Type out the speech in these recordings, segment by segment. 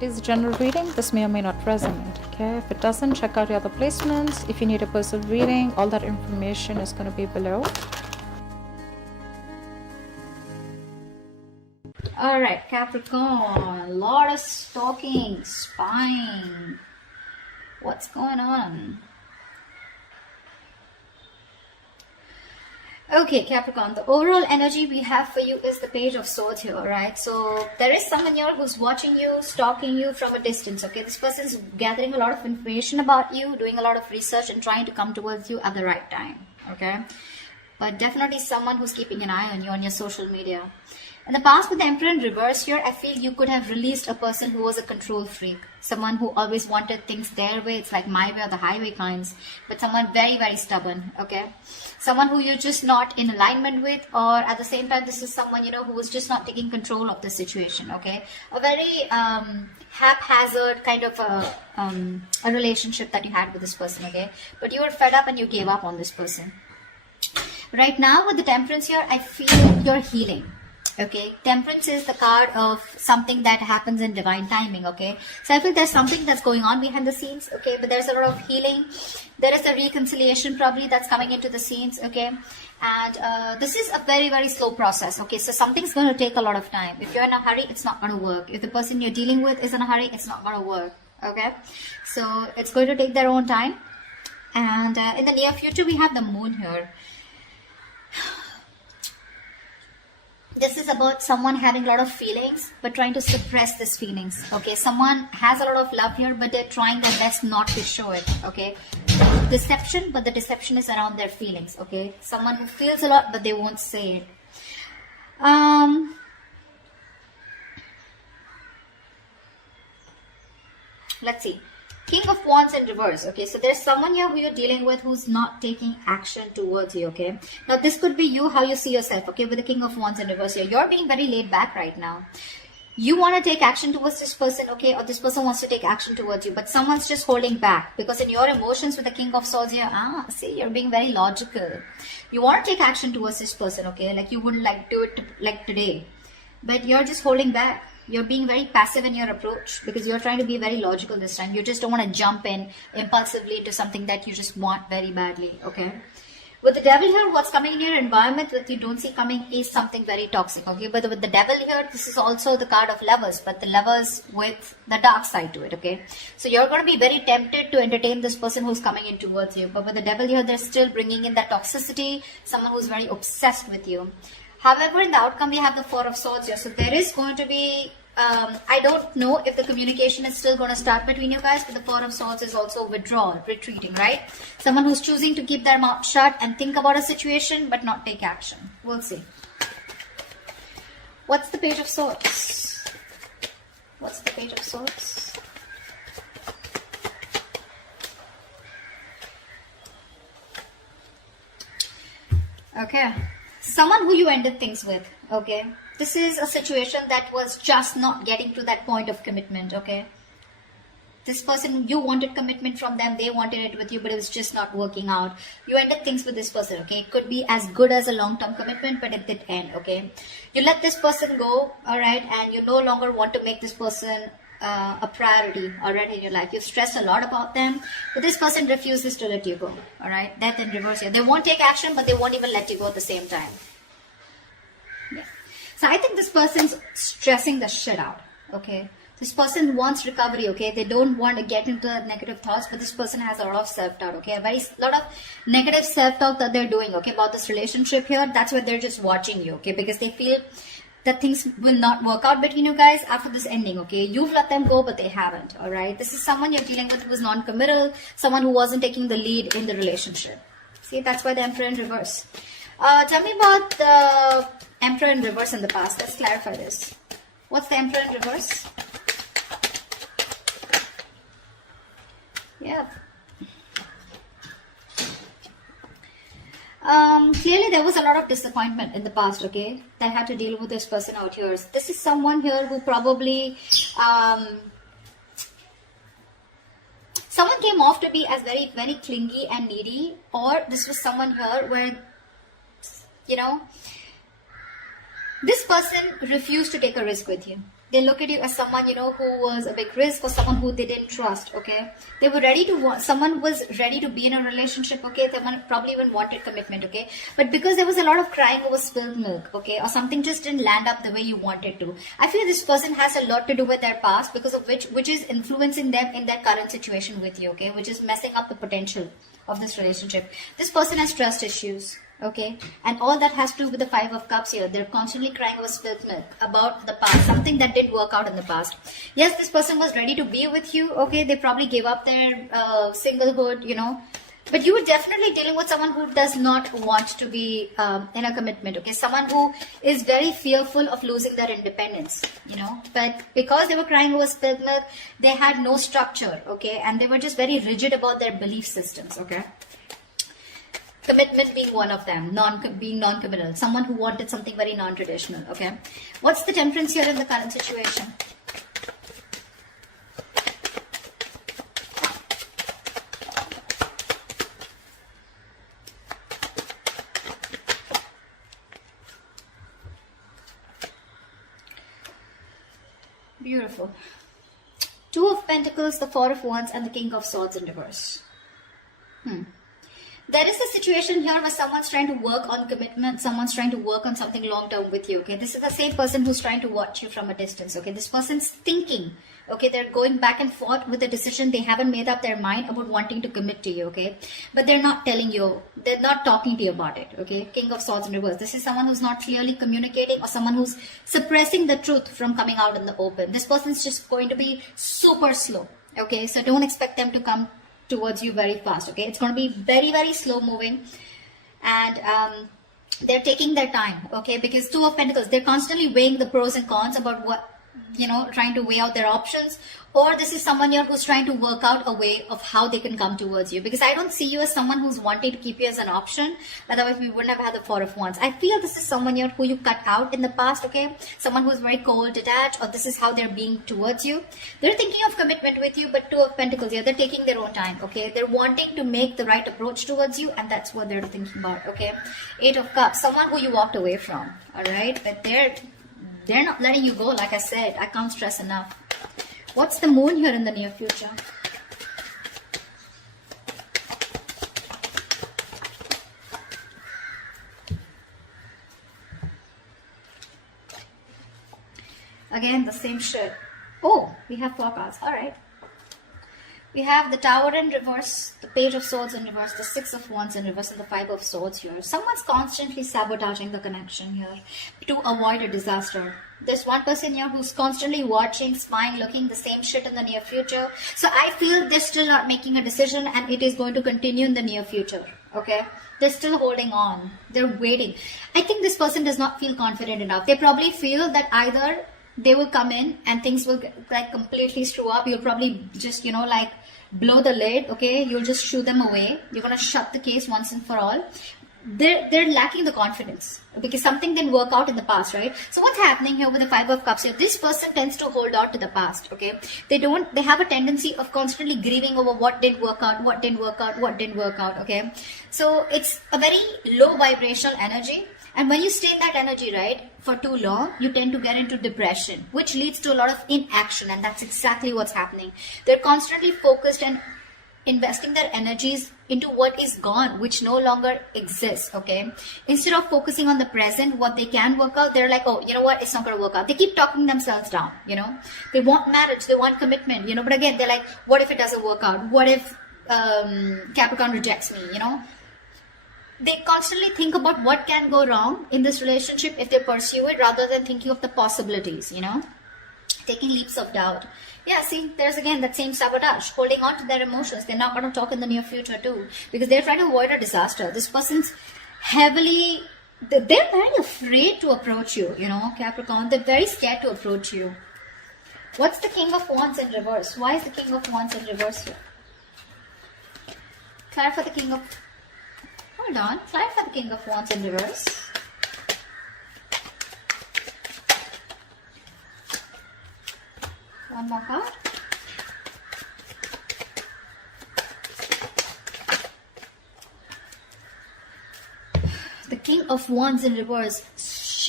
It is a general reading. This may or may not resonate. Okay, if it doesn't, check out your other placements. If you need a personal reading, all that information is going to be below. All right, Capricorn, a lot of stalking, spying. What's going on? Okay, Capricorn, the overall energy we have for you is the Page of Swords here, right? So there is someone here who's watching you, stalking you from a distance, okay? This person's gathering a lot of information about you, doing a lot of research and trying to come towards you at the right time, okay? But definitely someone who's keeping an eye on you on your social media. In the past, with the Emperor in reverse here, I feel you could have released a person who was a control freak. Someone who always wanted things their way. It's like my way or the highway kinds. But someone very, very stubborn, okay? Someone who you're just not in alignment with, or at the same time, this is someone, you know, who was just not taking control of the situation, okay? A very haphazard kind of a relationship that you had with this person, okay? But you were fed up and you gave up on this person. Right now, with the Temperance here, I feel you're healing. Okay, Temperance is the card of something that happens in divine timing, okay? So I feel there's something that's going on behind the scenes, okay? But there's a lot of healing. There is a reconciliation probably that's coming into the scenes, okay? And this is a very, very slow process, okay? So something's going to take a lot of time. If you're in a hurry, it's not going to work. If the person you're dealing with is in a hurry, it's not going to work, okay? So it's going to take their own time. And in the near future, we have the Moon here. This is about someone having a lot of feelings, but trying to suppress these feelings, okay? Someone has a lot of love here, but they're trying their best not to show it, okay? Deception, but the deception is around their feelings, okay? Someone who feels a lot, but they won't say it. Let's see. King of Wands in reverse, okay? So there's someone here who you're dealing with who's not taking action towards you, okay? Now, this could be you, how you see yourself, okay? With the King of Wands in reverse here. You're being very laid back right now. You want to take action towards this person, okay? Or this person wants to take action towards you. But someone's just holding back. Because in your emotions with the King of Swords here, see, you're being very logical. You want to take action towards this person, okay? Like you wouldn't like do it like today. But you're just holding back. You're being very passive in your approach because you're trying to be very logical this time. You just don't want to jump in impulsively to something that you just want very badly, okay? With the Devil here, what's coming in your environment that you don't see coming is something very toxic, okay? But with the Devil here, this is also the card of Lovers, but the Lovers with the dark side to it, okay? So you're going to be very tempted to entertain this person who's coming in towards you. But with the Devil here, they're still bringing in that toxicity, someone who's very obsessed with you. However, in the outcome, we have the Four of Swords here. So there is going to be, I don't know if the communication is still going to start between you guys, but the Four of Swords is also withdrawal, retreating, right? Someone who's choosing to keep their mouth shut and think about a situation, but not take action. We'll see. What's the Page of Swords? What's the Page of Swords? Okay. Someone who you ended things with, okay? This is a situation that was just not getting to that point of commitment, okay? This person, you wanted commitment from them, they wanted it with you, but it was just not working out. You ended things with this person, okay? It could be as good as a long-term commitment, but it did end, okay? You let this person go, all right? And you no longer want to make this person a priority, all right, in your life. You've stressed a lot about them, but this person refuses to let you go, all right? Death in reverse here. They won't take action, but they won't even let you go at the same time. Yeah. So I think this person's stressing the shit out, okay? This person wants recovery, okay? They don't want to get into negative thoughts, but this person has a lot of self-doubt, okay? A lot of negative self-talk that they're doing, okay, about this relationship here. That's why they're just watching you, okay? Because they feel that things will not work out between you guys after this ending, okay? You've let them go, but they haven't, all right? This is someone you're dealing with who was non-committal, someone who wasn't taking the lead in the relationship. See, that's why the Emperor in reverse. Tell me about the Emperor in reverse in the past. Let's clarify this. What's the Emperor in reverse? Yeah. Clearly there was a lot of disappointment in the past, okay? That had to deal with this person out here. This is someone here who probably someone came off to be as very, very clingy and needy, or this was someone here where, you know, this person refused to take a risk with you. They look at you as someone, you know, who was a big risk, or someone who they didn't trust, okay? They were ready to someone was ready to be in a relationship, okay? Someone probably even wanted commitment, okay? But because there was a lot of crying over spilled milk, okay? Or something just didn't land up the way you wanted to. I feel this person has a lot to do with their past, because of which is influencing them in their current situation with you, okay? Which is messing up the potential of this relationship. This person has trust issues. Okay, and all that has to do with the Five of Cups here. They're constantly crying over spilled milk about the past, something that didn't work out in the past. Yes, this person was ready to be with you. Okay, they probably gave up their singlehood, you know, but you were definitely dealing with someone who does not want to be in a commitment. Okay, someone who is very fearful of losing their independence, you know, but because they were crying over spilled milk, they had no structure. Okay, and they were just very rigid about their belief systems. Okay. Commitment being one of them, being non-committal, someone who wanted something very non-traditional, okay? What's the Temperance here in the current situation? Beautiful. Two of Pentacles, the Four of Wands, and the King of Swords in reverse. There is a situation here where someone's trying to work on commitment, someone's trying to work on something long-term with you, okay? This is the same person who's trying to watch you from a distance, okay? This person's thinking, okay? They're going back and forth with a decision. They haven't made up their mind about wanting to commit to you, okay? But they're not telling you, they're not talking to you about it, okay? King of Swords in reverse. This is someone who's not clearly communicating, or someone who's suppressing the truth from coming out in the open. This person's just going to be super slow, okay? So don't expect them to come towards you very fast, okay? It's going to be very, very slow moving, and they're taking their time, okay? Because Two of Pentacles, they're constantly weighing the pros and cons about what, you know, trying to weigh out their options. Or this is someone here who's trying to work out a way of how they can come towards you, because I don't see you as someone who's wanting to keep you as an option. Otherwise we wouldn't have had the Four of Wands. I feel this is someone here who you cut out in the past, okay? Someone who's very cold, detached, or this is how they're being towards you. They're thinking of commitment with you, but Two of Pentacles here, they're taking their own time, okay? They're wanting to make the right approach towards you, and that's what they're thinking about, okay? Eight of Cups, someone who you walked away from, all right? But they're not letting you go, like I said. I can't stress enough. What's the Moon here in the near future? Again, the same shit. Oh, we have 4 cards. All right. We have the Tower in reverse, the Page of Swords in reverse, the Six of Wands in reverse, and the Five of Swords here. Someone's constantly sabotaging the connection here to avoid a disaster. There's one person here who's constantly watching, spying, looking the same shit in the near future. So I feel they're still not making a decision, and it is going to continue in the near future. Okay? They're still holding on. They're waiting. I think this person does not feel confident enough. They probably feel that either they will come in and things will like completely screw up. You'll probably just, you know, like blow the lid, okay? You'll just shoo them away. You're going to shut the case once and for all. They're lacking the confidence because something didn't work out in the past, right? So what's happening here with the Five of Cups here? This person tends to hold on to the past, okay? They have a tendency of constantly grieving over what didn't work out, what didn't work out, what didn't work out, okay? So it's a very low vibrational energy. And when you stay in that energy, right, for too long, you tend to get into depression, which leads to a lot of inaction. And that's exactly what's happening. They're constantly focused and investing their energies into what is gone, which no longer exists, okay? Instead of focusing on the present, what they can work out, they're like, oh, you know what, it's not going to work out. They keep talking themselves down, you know? They want marriage, they want commitment, you know? But again, they're like, what if it doesn't work out? What if Capricorn rejects me, you know? They constantly think about what can go wrong in this relationship if they pursue it, rather than thinking of the possibilities, you know? Taking leaps of doubt. Yeah, see, there's again that same sabotage, holding on to their emotions. They're not going to talk in the near future too, because they're trying to avoid a disaster. This person's heavily, they're very afraid to approach you, you know, Capricorn. They're very scared to approach you. What's the King of Wands in reverse? Why is the King of Wands in reverse here? Clarify the King of... Hold on. Clarify the King of Wands in reverse. One more card. The King of Wands in reverse.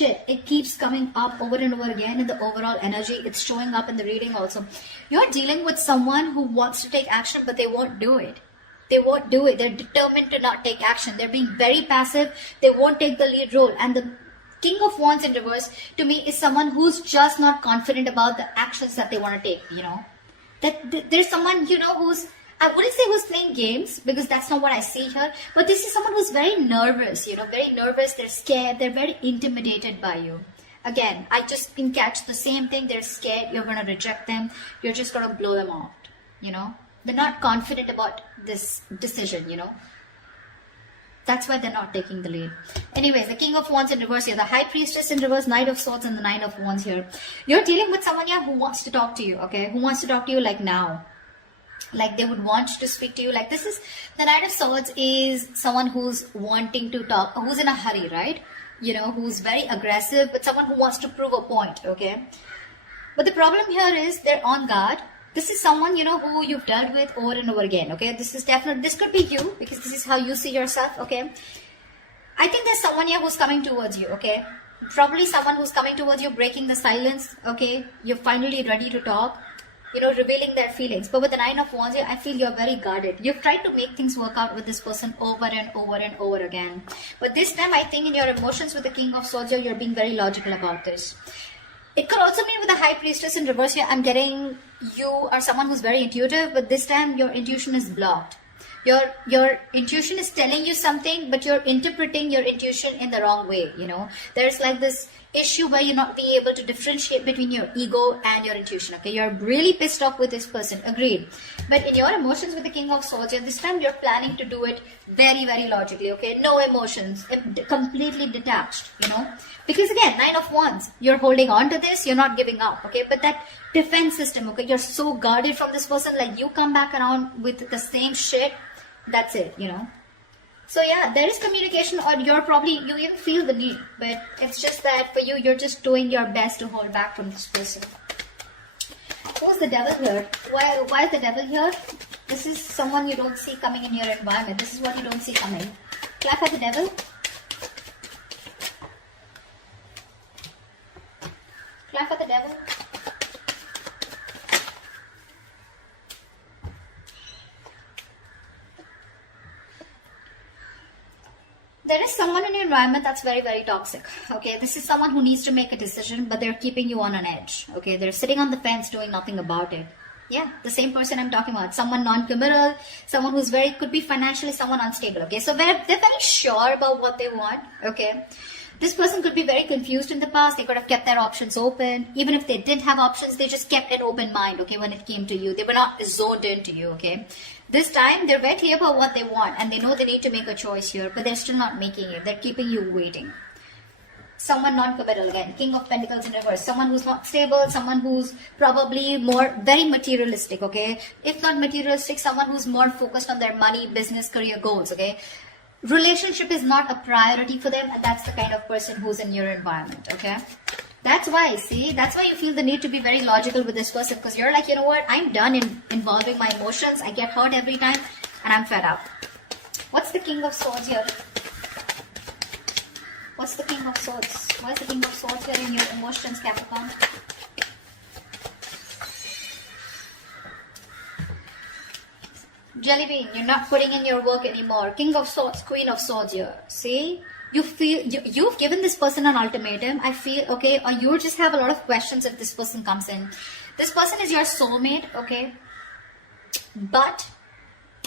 shit, it keeps coming up over and over again in the overall energy. It's showing up in the reading also. You're dealing with someone who wants to take action, but they won't do it. They won't do it. They're determined to not take action. They're being very passive. They won't take the lead role. And the King of Wands in reverse, to me, is someone who's just not confident about the actions that they want to take, you know. There's someone, you know, who's, I wouldn't say who's playing games, because that's not what I see here, but this is someone who's very nervous, you know, very nervous. They're scared. They're very intimidated by you. Again, I just can catch the same thing. They're scared. You're going to reject them. You're just going to blow them out, you know. They're not confident about this decision, you know. That's why they're not taking the lead. Anyways, the King of Wands in reverse here, the High Priestess in reverse, Knight of Swords, and the Nine of Wands here. You're dealing with someone here who wants to talk to you, okay? Who wants to talk to you like now. Like they would want to speak to you. Like this is, the Knight of Swords is someone who's wanting to talk, who's in a hurry, right? You know, who's very aggressive, but someone who wants to prove a point, okay? But the problem here is they're on guard. This is someone, you know, who you've dealt with over and over again, okay? This is definitely, this could be you, because this is how you see yourself, okay? I think there's someone here who's coming towards you, okay? Probably someone who's coming towards you, breaking the silence, okay? You're finally ready to talk, you know, revealing their feelings. But with the Nine of Wands here, I feel you're very guarded. You've tried to make things work out with this person over and over and over again. But this time, I think in your emotions with the King of Swords here, you're being very logical about this. It could also mean with the High Priestess in reverse here, I'm getting you are someone who's very intuitive, but this time your intuition is blocked. Your intuition is telling you something, but you're interpreting your intuition in the wrong way, you know. There's like this issue where you're not being able to differentiate between your ego and your intuition, okay. You're really pissed off with this person, agreed. But in your emotions with the King of Swords, this time you're planning to do it very, very logically, okay. No emotions, completely detached, you know. Because again, Nine of Wands, you're holding on to this, you're not giving up, okay. But that defense system, okay, you're so guarded from this person, like you come back around with the same shit, that's it, you know. So yeah, there is communication, or you even feel the need, but it's just that for you, you're just doing your best to hold back from this person. Who's the Devil here? Why is the Devil here? This is someone you don't see coming in your environment. This is what you don't see coming. Clap for the Devil. Clap for the Devil. There is someone in your environment that's very, very toxic, okay? This is someone who needs to make a decision, but they're keeping you on an edge, okay? They're sitting on the fence doing nothing about it. Yeah, the same person I'm talking about. Someone non-committal, someone who's could be financially someone unstable, okay? So they're very sure about what they want, okay? This person could be very confused in the past. They could have kept their options open. Even if they did have options, they just kept an open mind, okay, when it came to you. They were not zoned into you, okay? This time, they're very clear about what they want, and they know they need to make a choice here, but they're still not making it. They're keeping you waiting. Someone non-committal again. King of Pentacles in reverse. Someone who's not stable. Someone who's probably very materialistic, okay? If not materialistic, someone who's more focused on their money, business, career goals, okay? Relationship is not a priority for them, and that's the kind of person who's in your environment, okay? That's why, see, that's why you feel the need to be very logical with this person, because you're like, you know what, I'm done involving my emotions. I get hurt every time, and I'm fed up. What's the King of Swords here? What's the King of Swords? Why is the King of Swords here in your emotions, Capricorn? Jelly bean, you're not putting in your work anymore. King of Swords, Queen of Swords here. See? You feel, you've given this person an ultimatum, I feel, okay? Or you just have a lot of questions if this person comes in. This person is your soulmate, okay? But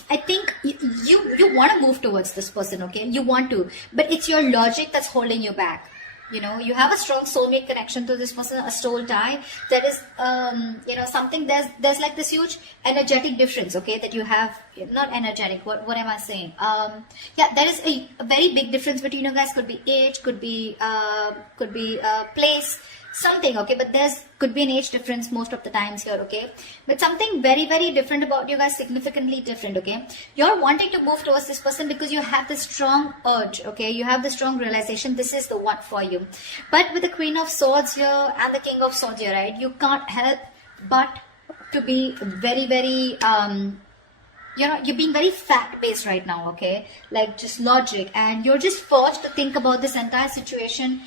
I think you want to move towards this person, okay? You want to. But it's your logic that's holding you back. You know, you have a strong soulmate connection to this person, a soul tie. That is, you know, something, there's like this huge energetic difference, okay, that you have. Not energetic, what am I saying? Yeah, there is a very big difference between you guys. Could be age, could be place, something, okay, but could be an age difference most of the times here, okay, but something very, very different about you guys, significantly different, okay. You're wanting to move towards this person because you have this strong urge, okay, you have the strong realization this is the one for you. But with the Queen of Swords here and the King of Swords here, right, you can't help but to be very, very you know, you're being very fact-based right now, okay, like just logic, and you're just forced to think about this entire situation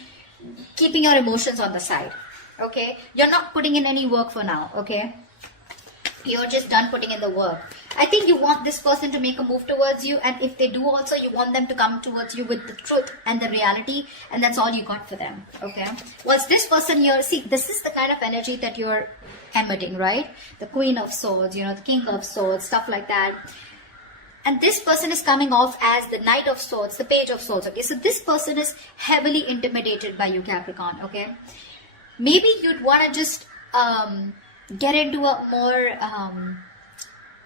keeping your emotions on the side. Okay, you're not putting in any work for now. Okay, you're just done putting in the work. I think you want this person to make a move towards you, and if they do also, you want them to come towards you with the truth and the reality, and that's all you got for them. Okay, whilst this person here, see, this is the kind of energy that you're emitting, right? The Queen of Swords, you know, the King of Swords, stuff like that. And this person is coming off as the Knight of Swords, the Page of Swords. Okay, so this person is heavily intimidated by you, Capricorn. Okay, maybe you'd want to just get into a more,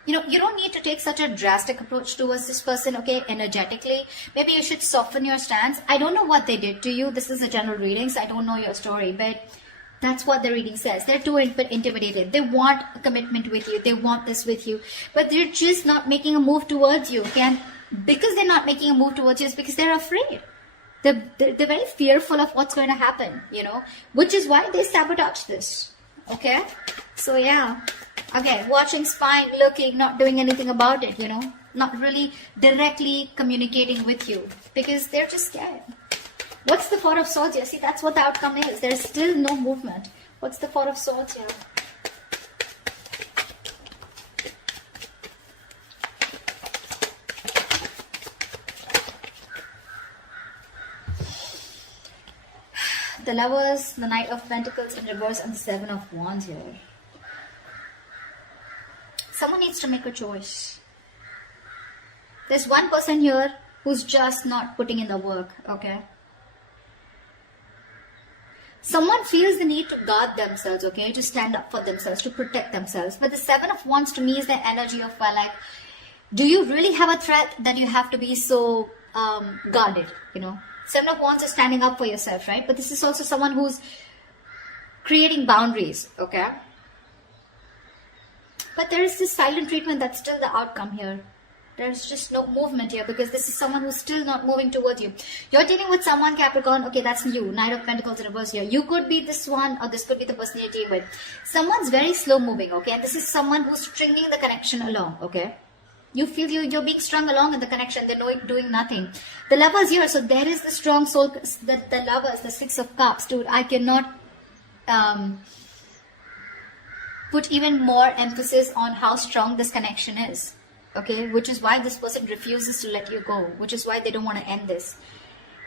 you know, you don't need to take such a drastic approach towards this person, okay, energetically. Maybe you should soften your stance. I don't know what they did to you. This is a general reading, so I don't know your story, but that's what the reading says. They're too intimidated. They want a commitment with you. They want this with you, but they're just not making a move towards you, okay? And because they're not making a move towards you, it's because they're afraid. They're very fearful of what's going to happen, you know, which is why they sabotage this. Okay, so yeah, okay, watching's fine, looking, not doing anything about it, you know, not really directly communicating with you because they're just scared. What's the Four of Swords here? See, that's what the outcome is. There's still no movement. What's the Four of Swords here? The Lovers, the Knight of Pentacles in reverse, and the Seven of Wands here. Someone needs to make a choice. There's one person here who's just not putting in the work, okay? Someone feels the need to guard themselves, okay? To stand up for themselves, to protect themselves. But the Seven of Wands to me is the energy of, well, like, do you really have a threat that you have to be so guarded, you know? Seven of Wands is standing up for yourself, right? But this is also someone who's creating boundaries, okay? But there is this silent treatment that's still the outcome here. There's just no movement here because this is someone who's still not moving towards you. You're dealing with someone, Capricorn, okay, that's you. Knight of Pentacles in reverse here. You could be this one or this could be the person you're dealing with. Someone's very slow moving, okay? And this is someone who's stringing the connection along, okay? You feel you're being strung along in the connection. They're doing nothing. The Lovers here. So there is the strong soul. The Lovers, the Six of Cups. Dude, I cannot put even more emphasis on how strong this connection is. Okay, which is why this person refuses to let you go. Which is why they don't want to end this.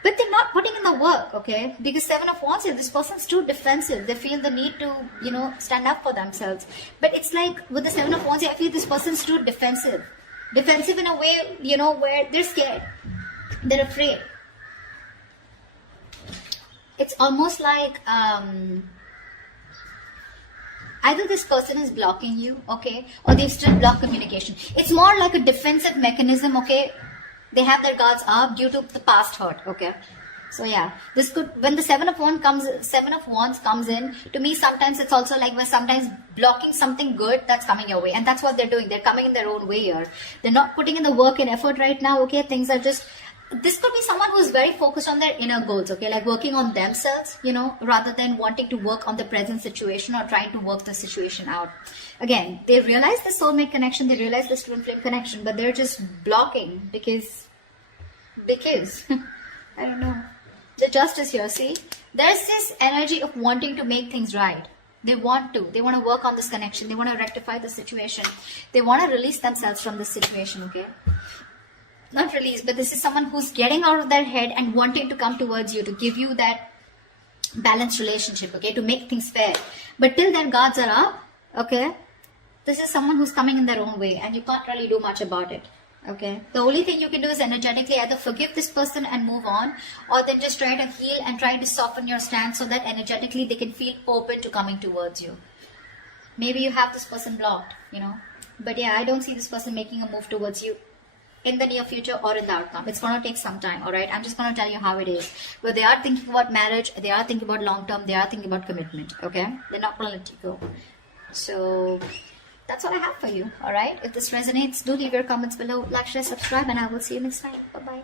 But they're not putting in the work, okay? Because Seven of Wands here, this person's too defensive. They feel the need to, you know, stand up for themselves. But it's like with the Seven of Wands here, I feel this person's too defensive. Defensive in a way, you know, where they're scared. They're afraid. It's almost like either this person is blocking you, okay, or they've still blocked communication. It's more like a defensive mechanism, okay. They have their guards up due to the past hurt, okay. So yeah, this could, when the Seven of Wands comes in, to me sometimes it's also like we're sometimes blocking something good that's coming your way. And that's what they're doing. They're coming in their own way here. They're not putting in the work and effort right now, okay. Things are just, this could be someone who's very focused on their inner goals, okay, like working on themselves, you know, rather than wanting to work on the present situation or trying to work the situation out. Again, they realize the soulmate connection, they realize the twin flame connection, but they're just blocking because I don't know. The Justice here, see, there's this energy of wanting to make things right. They want to work on this connection, they want to rectify the situation, they want to release themselves from this situation, okay. Not release, but this is someone who's getting out of their head and wanting to come towards you to give you that balanced relationship, okay, to make things fair. But till their guards are up, okay, this is someone who's coming in their own way and you can't really do much about it, okay. The only thing you can do is energetically either forgive this person and move on, or then just try to heal and try to soften your stance so that energetically they can feel open to coming towards you. Maybe you have this person blocked, you know, but yeah, I don't see this person making a move towards you in the near future or in the outcome. It's going to take some time, alright? I'm just going to tell you how it is. But they are thinking about marriage, they are thinking about long term, they are thinking about commitment, okay? They're not going to let you go. So that's what I have for you, alright? If this resonates, do leave your comments below, like, share, subscribe, and I will see you next time. Bye-bye.